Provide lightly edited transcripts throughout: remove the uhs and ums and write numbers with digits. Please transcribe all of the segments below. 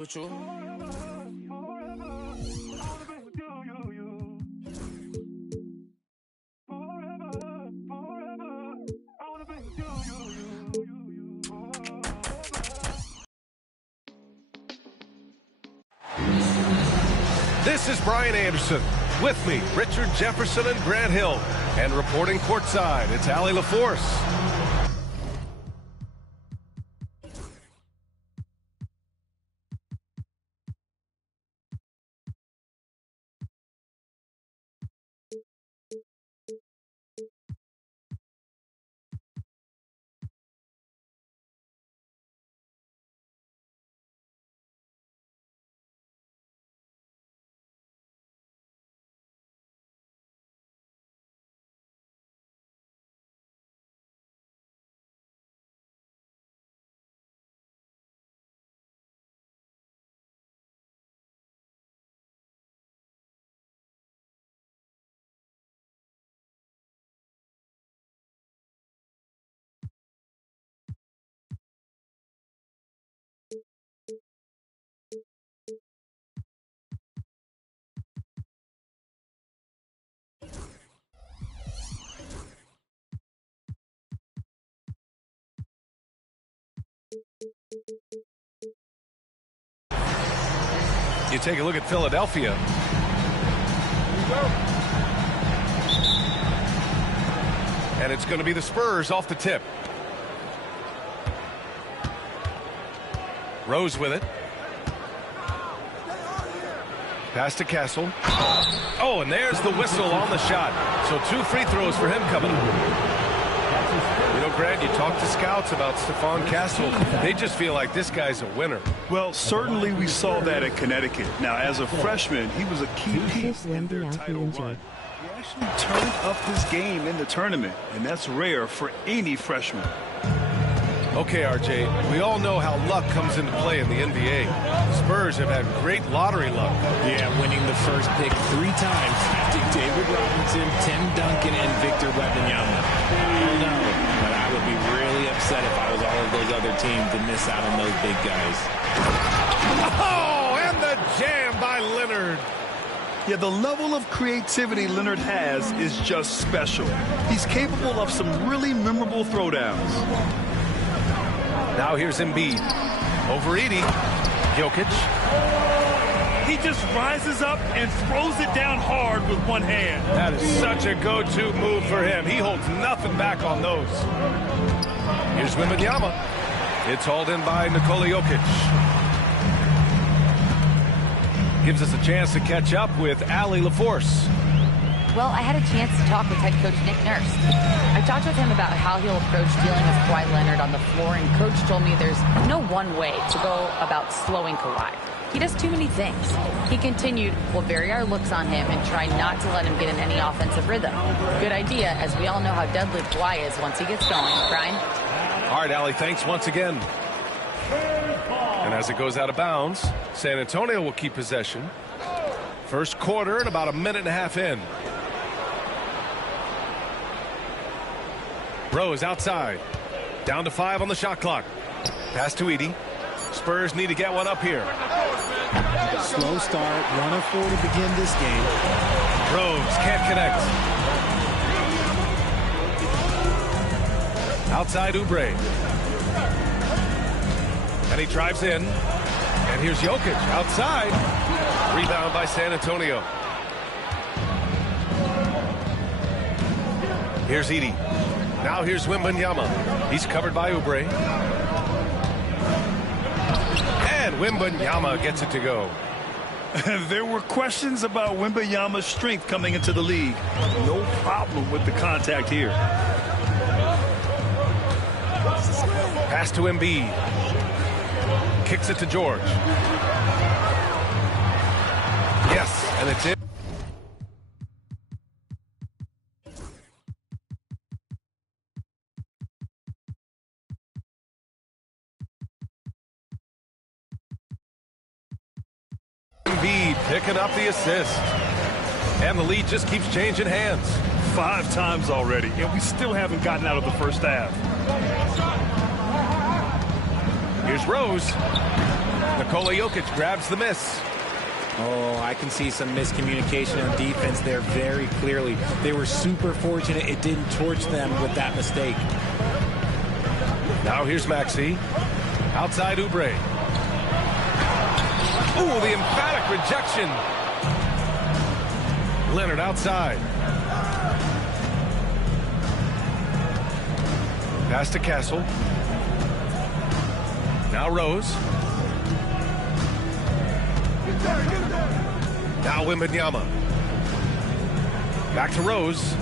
This is Brian Anderson. With me, Richard Jefferson and Grant Hill. And reporting courtside, it's Allie LaForce. You take a look at Philadelphia. And it's going to be the Spurs off the tip. Rose with it. Pass to Castle. Oh, and there's the whistle on the shot. So 2 free throws for him coming up. You know, Grant, you talk to scouts about Stephon Castle. They just feel like this guy's a winner. Well, certainly we saw that at Connecticut. Now, as a freshman, he was a key piece in their title run. He actually turned up his game in the tournament, and that's rare for any freshman. Okay, RJ, we all know how luck comes into play in the NBA. Spurs have had great lottery luck. Yeah, winning the first pick 3 times, drafting David Robinson, Tim Duncan, and Victor Wembanyama. I don't know, but I would be really upset if I was all of those other teams to miss out on those big guys. Oh, and the jam by Leonard. Yeah, the level of creativity Leonard has is just special. He's capable of some really memorable throwdowns. Now here's Embiid. Over Edey. Jokic. He just rises up and throws it down hard with one hand. That is such a go-to move for him. He holds nothing back on those. Here's Wembanyama. It's hauled in by Nikola Jokic. Gives us a chance to catch up with Allie LaForce. Well, I had a chance to talk with head coach Nick Nurse. I talked with him about how he'll approach dealing with Kawhi Leonard on the floor, and coach told me there's no one way to go about slowing Kawhi. He does too many things. He continued, we'll vary our looks on him and try not to let him get in any offensive rhythm. Good idea, as we all know how deadly Kawhi is once he gets going. Brian? All right, Allie, thanks once again. And as it goes out of bounds, San Antonio will keep possession. First quarter and about a minute and a half in. Rose outside. Down to 5 on the shot clock. Pass to Edey. Spurs need to get one up here. Slow start, 1 of 4 to begin this game. Rose can't connect. Outside Oubre. And he drives in. And here's Jokic outside. Rebound by San Antonio. Here's Edey. Now here's Wembanyama. He's covered by Oubre. And Wembanyama gets it to go. There were questions about Wembanyama's strength coming into the league. No problem with the contact here. Pass to Embiid. Kicks it to George. Yes, and it's in. Embiid picking up the assist. And the lead just keeps changing hands. 5 times already, and we still haven't gotten out of the first half. Here's Rose. Nikola Jokic grabs the miss. Oh, I can see some miscommunication on defense there very clearly. They were super fortunate it didn't torch them with that mistake. Now here's Maxey. Outside Oubre. Ooh, the emphatic rejection. Leonard outside. Pass to Castle. Now Rose. Now Wembanyama. Back to Rose.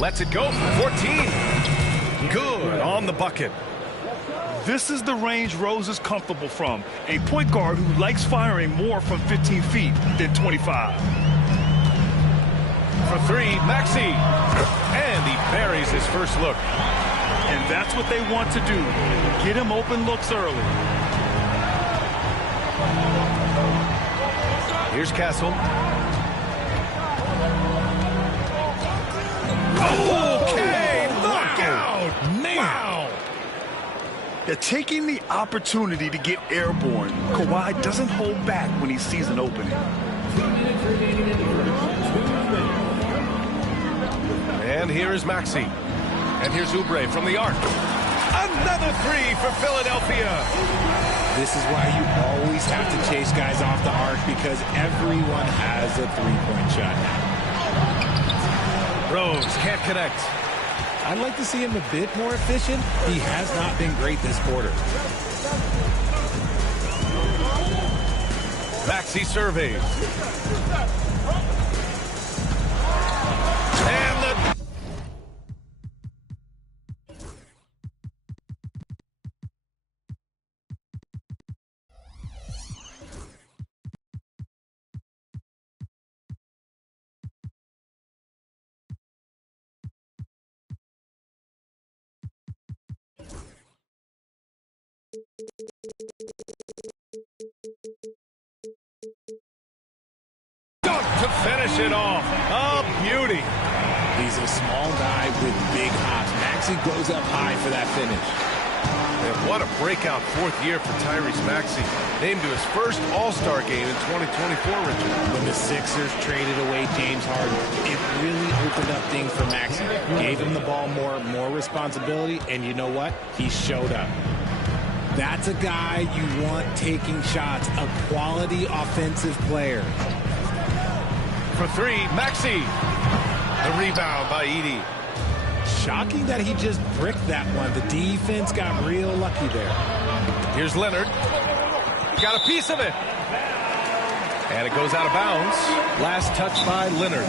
Lets it go for 14. Good on the bucket. This is the range Rose is comfortable from. A point guard who likes firing more from 15 feet than 25. For three, Maxey. And he buries his first look. And that's what they want to do. Get him open looks early. Here's Castle. Okay, knockout. Man. They're taking the opportunity to get airborne. Kawhi doesn't hold back when he sees an opening. And here is Maxey. And here's Oubre from the arc. Another three for Philadelphia. This is why you always have to chase guys off the arc, because everyone has a three-point shot now. Rose can't connect. I'd like to see him a bit more efficient. He has not been great this quarter. Maxey surveys. And the... dunk to finish it off. A beauty. He's a small guy with big hops. Maxey goes up high for that finish. And what a breakout fourth year for Tyrese Maxey. Named to his first All-Star game in 2024, Richard. When the Sixers traded away James Harden, it really opened up things for Maxey. Gave him the ball more responsibility, and you know what? He showed up. That's a guy you want taking shots, a quality offensive player. For three, Maxey. The rebound by Edey. Shocking that he just bricked that one. The defense got real lucky there. Here's Leonard. Got a piece of it. And it goes out of bounds. Last touch by Leonard.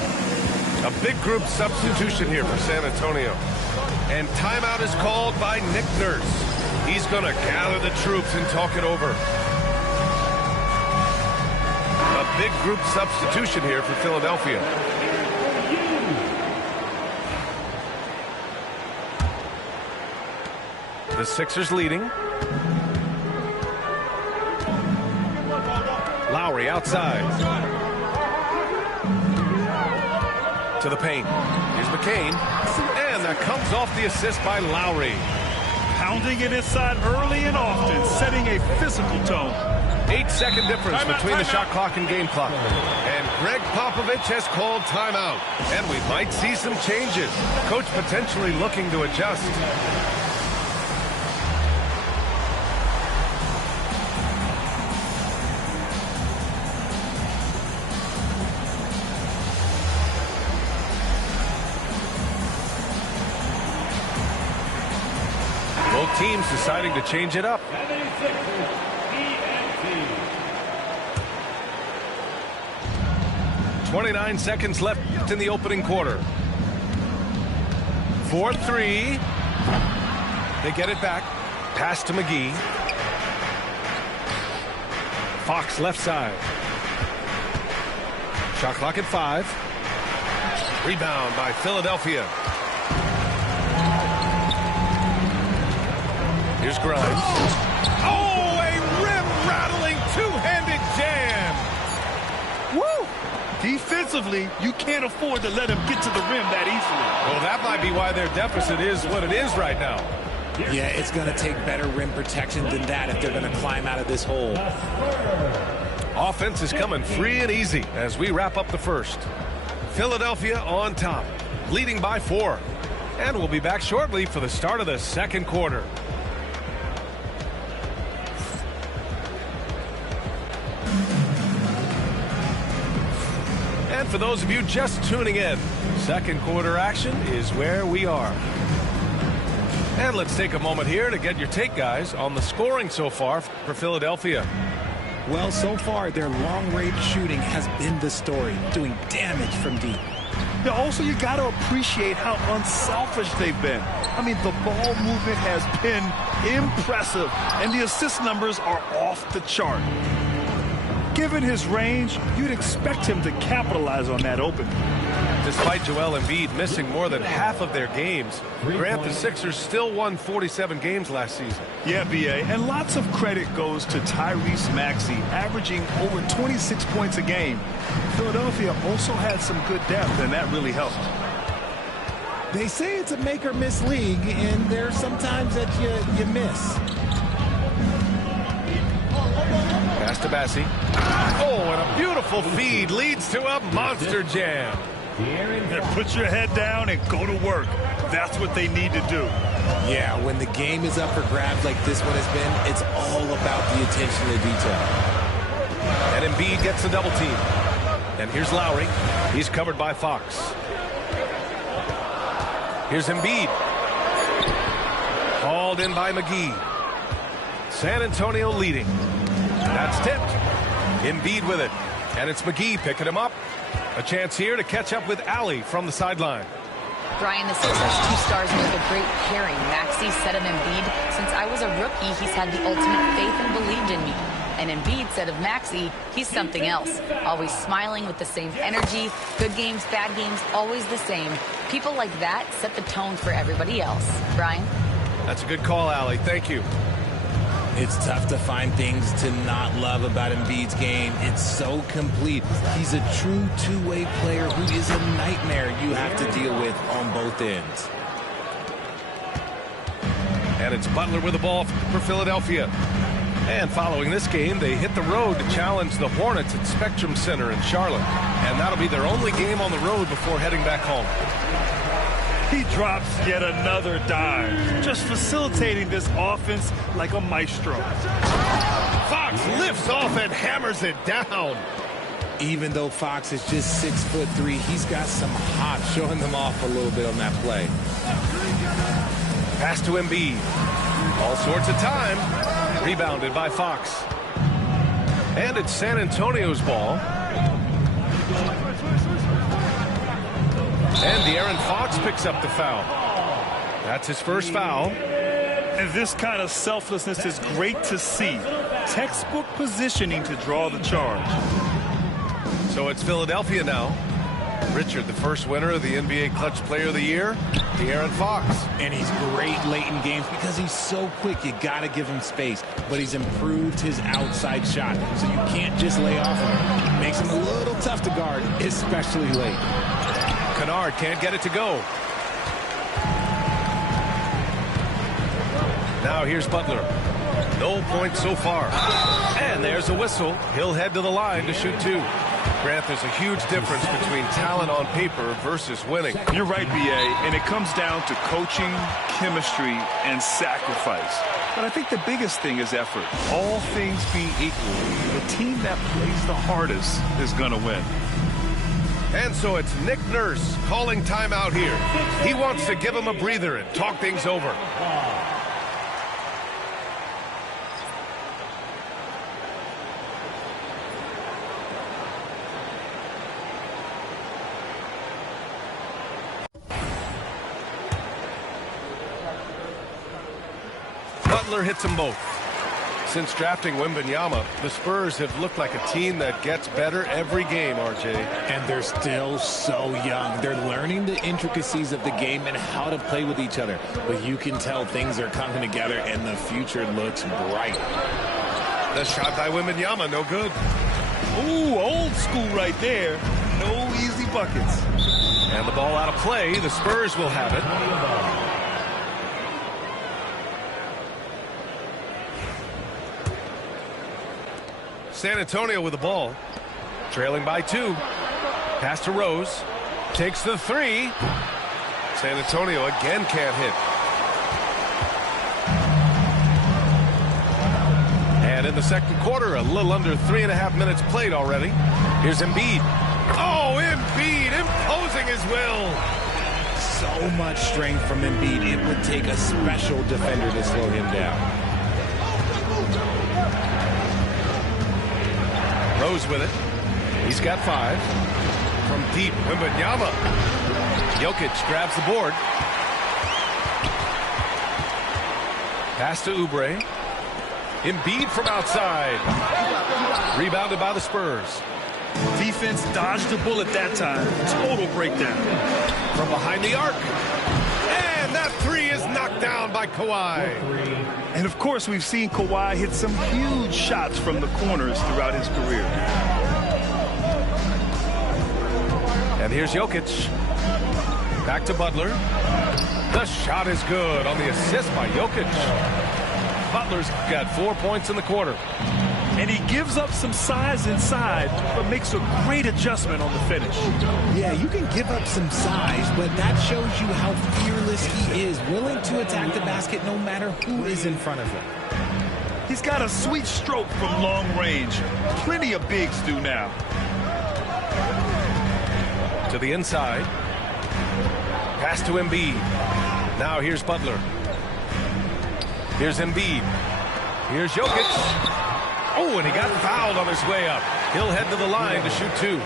A big group substitution here for San Antonio. And timeout is called by Nick Nurse. He's going to gather the troops and talk it over. A big group substitution here for Philadelphia. The Sixers leading. Lowry outside. To the paint. Here's McCain. And that comes off the assist by Lowry. Pounding it inside early and often, setting a physical tone. 8-second difference between the shot clock and game clock. And Greg Popovich has called timeout. And we might see some changes. Coach potentially looking to adjust. Both teams deciding to change it up. 29 seconds left in the opening quarter. 4-3. They get it back. Pass to McGee. Fox left side. Shot clock at 5. Rebound by Philadelphia. Here's Grimes. Oh, a rim-rattling two-handed jam. Woo! Defensively, you can't afford to let him get to the rim that easily. Well, that might be why their deficit is what it is right now. Yeah, it's going to take better rim protection than that if they're going to climb out of this hole. Offense is coming free and easy as we wrap up the first. Philadelphia on top, leading by 4. And we'll be back shortly for the start of the second quarter. And for those of you just tuning in, second quarter action is where we are. And let's take a moment here to get your take, guys, on the scoring so far for Philadelphia. Well, so far, their long-range shooting has been the story, doing damage from deep. Yeah, also, you got to appreciate how unselfish they've been. I mean, the ball movement has been impressive, and the assist numbers are off the chart. Given his range, you'd expect him to capitalize on that opening. Despite Joel Embiid missing more than half of their games, Grant, the Sixers still won 47 games last season. Yeah, B.A., and lots of credit goes to Tyrese Maxey, averaging over 26 points a game. Philadelphia also had some good depth, and that really helped. They say it's a make-or-miss league, and there's sometimes that you miss. Pass to Bassi. Oh, and a beautiful feed leads to a monster jam. Put your head down and go to work. That's what they need to do. Yeah, when the game is up for grabs like this one has been, it's all about the attention to detail. And Embiid gets the double team. And here's Lowry. He's covered by Fox. Here's Embiid. Hauled in by McGee. San Antonio leading. That's tipped. Embiid with it. And it's McGee picking him up. A chance here to catch up with Allie from the sideline. Brian, the Sixers' 2 stars make a great pairing. Maxey said of Embiid, since I was a rookie, he's had the ultimate faith and believed in me. And Embiid said of Maxey, he's something else. Always smiling with the same energy. Good games, bad games, always the same. People like that set the tone for everybody else. Brian? That's a good call, Allie. Thank you. It's tough to find things to not love about Embiid's game. It's so complete. He's a true two-way player who is a nightmare you have to deal with on both ends. And it's Butler with the ball for Philadelphia. And following this game, they hit the road to challenge the Hornets at Spectrum Center in Charlotte. And that'll be their only game on the road before heading back home. He drops yet another dime, just facilitating this offense like a maestro. Fox lifts off and hammers it down. Even though Fox is just 6'3", he's got some hop, showing them off a little bit on that play. Pass to Embiid. All sorts of time. Rebounded by Fox. And it's San Antonio's ball. And De'Aaron Fox picks up the foul. That's his first foul. And this kind of selflessness is great to see. Textbook positioning to draw the charge. So it's Philadelphia now. Richard, the first winner of the NBA Clutch Player of the Year, De'Aaron Fox. And he's great late in games because he's so quick. You got to give him space. But he's improved his outside shot, so you can't just lay off him. It makes him a little tough to guard, especially late. Kennard can't get it to go. Now here's Butler. No points so far. And there's a whistle. He'll head to the line to shoot 2. Grant, there's a huge difference between talent on paper versus winning. You're right, B.A., and it comes down to coaching, chemistry, and sacrifice. But I think the biggest thing is effort. All things being equal, the team that plays the hardest is going to win. And so it's Nick Nurse calling timeout here. He wants to give him a breather and talk things over. Butler hits them both. Since drafting Wembanyama, the Spurs have looked like a team that gets better every game, RJ. And they're still so young. They're learning the intricacies of the game and how to play with each other. But you can tell things are coming together and the future looks bright. The shot by Wembanyama, no good. Ooh, old school right there. No easy buckets. And the ball out of play. The Spurs will have it. San Antonio with the ball. Trailing by 2. Pass to Rose. Takes the 3. San Antonio again can't hit. And in the second quarter, a little under 3.5 minutes played already. Here's Embiid. Oh, Embiid imposing his will. So much strength from Embiid. It would take a special defender to slow him down. Rose with it. He's got 5. From deep, Wembanyama. Jokic grabs the board. Pass to Oubre. Embiid from outside. Rebounded by the Spurs. Defense dodged a bullet that time. Total breakdown. From behind the arc. And that 3 is knocked down by Kawhi. And of course, we've seen Kawhi hit some huge shots from the corners throughout his career. And here's Jokic. Back to Butler. The shot is good on the assist by Jokic. Butler's got 4 points in the quarter. And he gives up some size inside, but makes a great adjustment on the finish. Yeah, you can give up some size, but that shows you how fearless he is, willing to attack the basket no matter who is in front of him. He's got a sweet stroke from long range. Plenty of bigs do now. To the inside. Pass to Embiid. Now here's Butler. Here's Embiid. Here's Jokic. Oh, and he got fouled on his way up. He'll head to the line to shoot 2.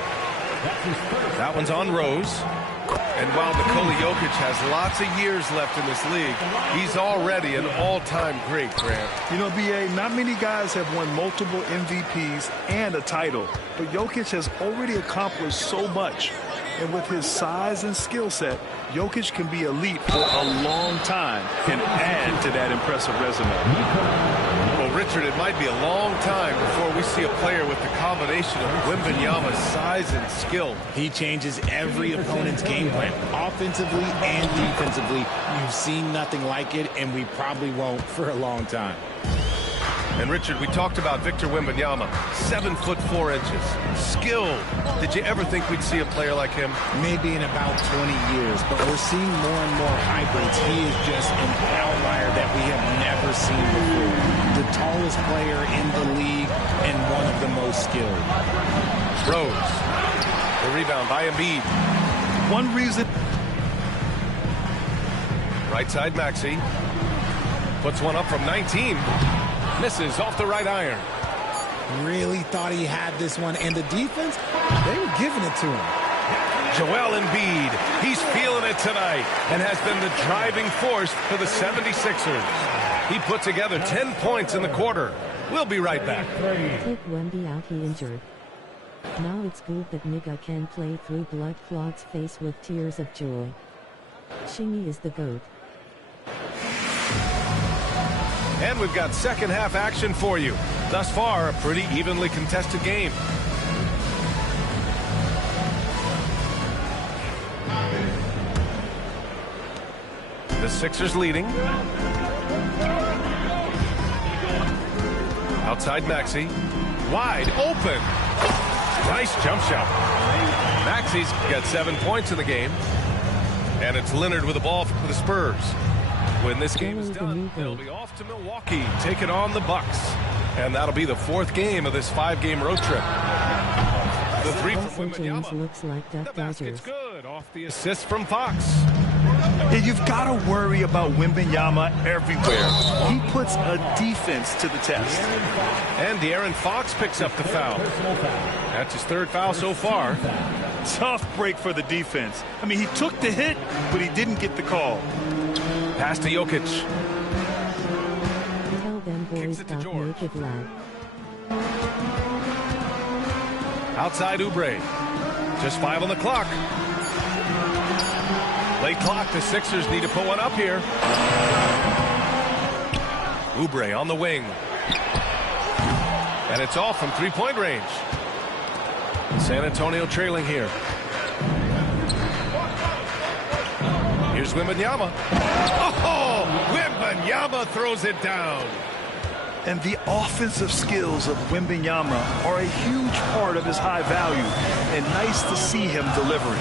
That one's on Rose. And while Nikola Jokic has lots of years left in this league, he's already an all-time great, Grant. You know, B.A., not many guys have won multiple MVPs and a title, but Jokic has already accomplished so much. And with his size and skill set, Jokic can be elite for a long time and add to that impressive resume. Well, Richard, it might be a long time before we see a player with the combination of Wembanyama's size and skill. He changes every opponent's game plan, offensively and defensively. You've seen nothing like it, and we probably won't for a long time. And Richard, we talked about Victor Wembanyama, 7'4". Skilled. Did you ever think we'd see a player like him? Maybe in about 20 years, but we're seeing more and more hybrids. He is just an outlier that we have never seen before. The tallest player in the league and one of the most skilled. Rose. The rebound by Embiid. One reason. Right side Maxey. Puts one up from 19. Misses off the right iron. Really thought he had this one, and the defense, they were giving it to him. Joel Embiid, he's feeling it tonight and has been the driving force for the 76ers. He put together 10 points in the quarter. We'll be right back. Take Wemby out, he injured. Now it's good that nigga can play through blood-clogged face with tears of joy. Shingy is the GOAT. And we've got second half action for you. Thus far, a pretty evenly contested game. The Sixers leading. Outside Maxey. Wide open. Nice jump shot. Maxey's got 7 points in the game. And it's Leonard with the ball for the Spurs. When this game is done, they'll be off to Milwaukee, taking on the Bucks. And that'll be the 4th game of this 5-game road trip. The 3 from Wembanyama. Looks like The Duck basket's Dodgers. good off the assist from Fox. Yeah, you've got to worry about Wembanyama everywhere. He puts a defense to the test. And De'Aaron Fox picks up the foul. That's his 3rd foul so far. Tough break for the defense. I mean, he took the hit, but he didn't get the call. Pass to Jokic. Tell them boys it to stop George. naked lad. Outside Oubre. Just 5 on the clock. Late clock. The Sixers need to put one up here. Oubre on the wing. And it's off from 3-point range. San Antonio trailing here. Here's Wembanyama. Oh, Wembanyama throws it down. And the offensive skills of Wembanyama are a huge part of his high value, and nice to see him delivering.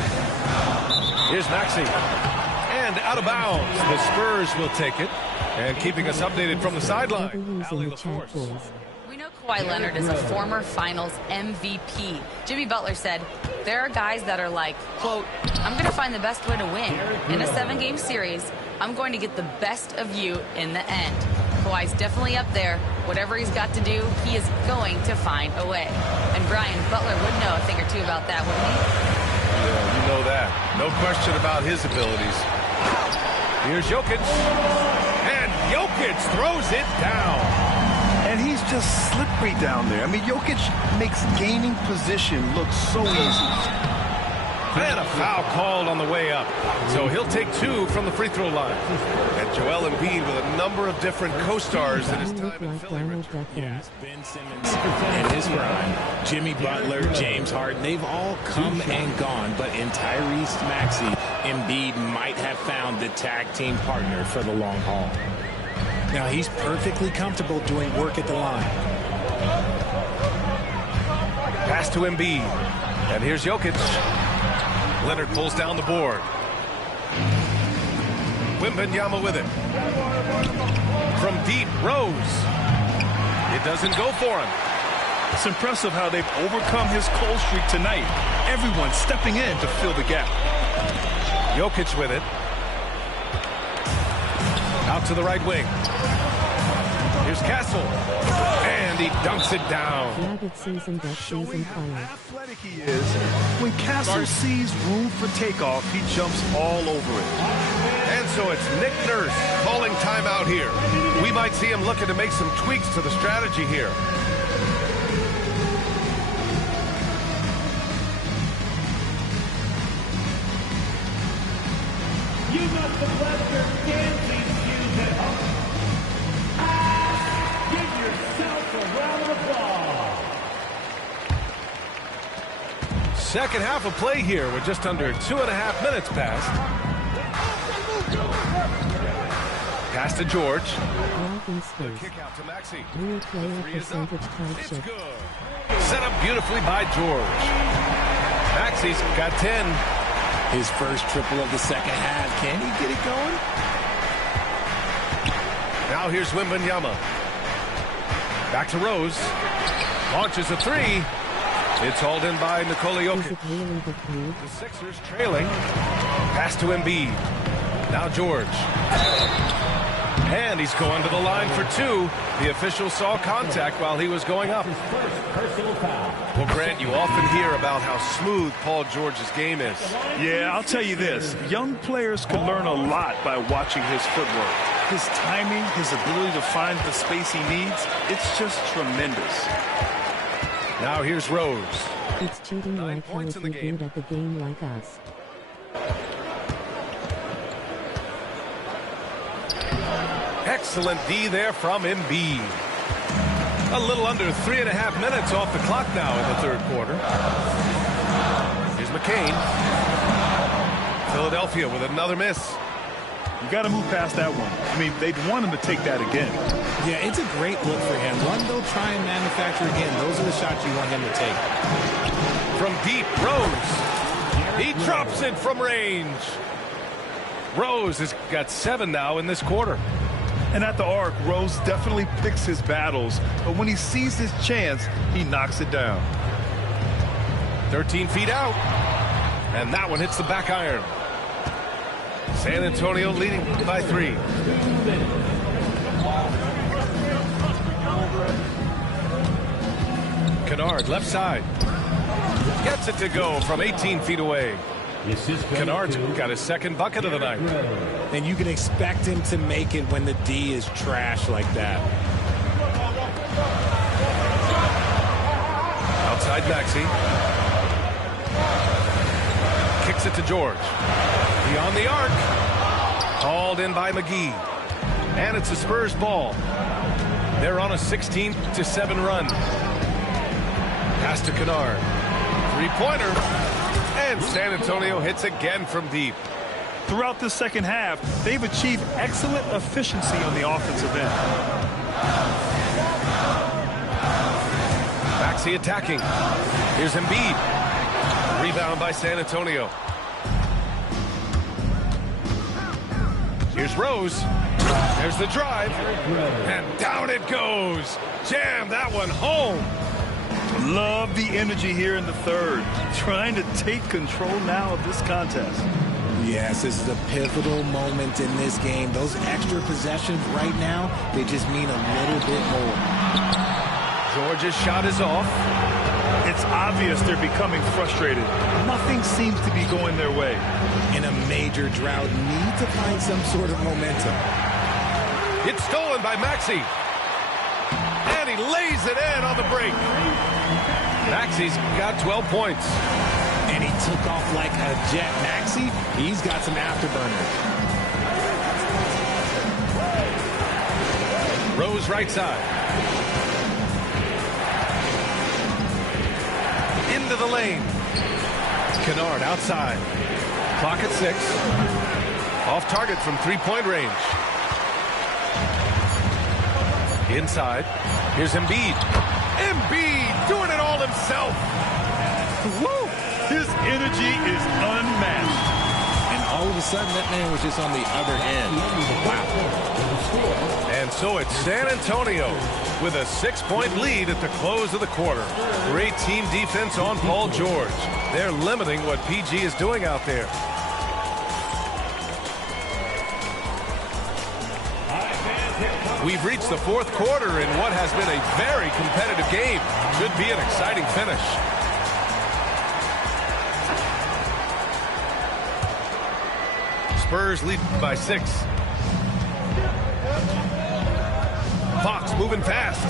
Here's Maxey. And out of bounds. The Spurs will take it. And keeping us updated from the sideline, Allie LaForce. We know Kawhi Leonard is a former Finals MVP. Jimmy Butler said, there are guys that are like, quote, I'm going to find the best way to win. In a 7-game series, I'm going to get the best of you in the end. Kawhi's definitely up there. Whatever he's got to do, he is going to find a way. And Brian, Butler would know a thing or two about that, wouldn't he? Yeah, you know that. No question about his abilities. Here's Jokic. And Jokic throws it down. And he's just slippery down there. I mean, Jokic makes gaining position look so easy. And a foul called on the way up. So he'll take 2 from the free throw line. And Joel Embiid with a number of different co-stars in his time in Philly. Yes, Ben Simmons in his prime, Jimmy Butler, James Harden, they've all come and gone. But in Tyrese Maxey, Embiid might have found the tag team partner for the long haul. Now he's perfectly comfortable doing work at the line. Pass to Embiid. And here's Jokic. Leonard pulls down the board. Wembanyama with it. From deep, Rose. It doesn't go for him. It's impressive how they've overcome his cold streak tonight. Everyone stepping in to fill the gap. Jokic with it. Out to the right wing. Here's Castle. And he dunks it down. Rabbit season, that season How fire. athletic he is. When Castle sees room for takeoff, he jumps all over it. And so it's Nick Nurse calling timeout here. We might see him looking to make some tweaks to the strategy here. You must have left your dancing shoes at home. Give yourself a round of applause. Second half of play here with just under 2.5 minutes passed. Pass to George. Walking space. Kick out to Maxey. Real player Three is up. percentage type It's shit. good. Set up beautifully by George. Maxey's got 10. His first triple of the second half. Can he get it going? Now here's Wembanyama. Back to Rose. Launches a 3. It's hauled in by Nikola Is Jokic. it really the food? The Sixers trailing. Pass to Embiid. Now George. And he's going to the line for 2. The official saw contact while he was going up. Well, Grant, you often hear about how smooth Paul George's game is. Yeah, I'll tell you this. Young players can learn a lot by watching his footwork. His timing, his ability to find the space he needs, it's just tremendous. Now here's Rose. It's cheating 9 like how points if in the you're game. good at the game like us. Excellent D there from Embiid. A little under 3.5 minutes off the clock now in the third quarter. Here's McCain. Philadelphia with another miss. You got to move past that one. I mean, they'd want him to take that again. Yeah, it's a great look for him. One they'll try and manufacture again. Those are the shots you want him to take. From deep, Rose. He drops it from range. Rose has got 7 now in this quarter. And at the arc, Rose definitely picks his battles, but when he sees his chance, he knocks it down. 13 feet out. And that one hits the back iron. San Antonio leading by 3. Kennard, left side. Gets it to go from 18 feet away. Kennard's got his second bucket of the night. And you can expect him to make it when the D is trash like that. Outside Maxey. Kicks it to George. Beyond the arc. Hauled in by McGee. And it's the Spurs ball. They're on a 16-7 run. Pass to Kennard. Three-pointer. And San Antonio hits again from deep. Throughout the second half, they've achieved excellent efficiency on the offensive end. Maxey attacking. Here's Embiid. Rebound by San Antonio. Here's Rose. There's the drive. And down it goes. Jam that one home. Love the energy here in the third. Trying to take control now of this contest. Yes, this is a pivotal moment in this game. Those extra possessions right now, they just mean a little bit more. Georgia's shot is off. It's obvious they're becoming frustrated. Nothing seems to be going their way. In a major drought, need to find some sort of momentum. It's stolen by Maxey. And he lays it in on the break. Maxey's got 12 points. And he took off like a jet. Maxey, he's got some afterburners. Rose right side. Into the lane. Kennard outside. Clock at 6. Off target from three-point range. Inside. Here's Embiid. Embiid doing it all himself. Woo! His energy is unmatched. And all of a sudden, that man was just on the other end. Wow. And so it's San Antonio with a 6-point lead at the close of the quarter. Great team defense on Paul George. They're limiting what PG is doing out there. We've reached the fourth quarter in what has been a very competitive game. Should be an exciting finish. Spurs lead by 6. Fox moving fast.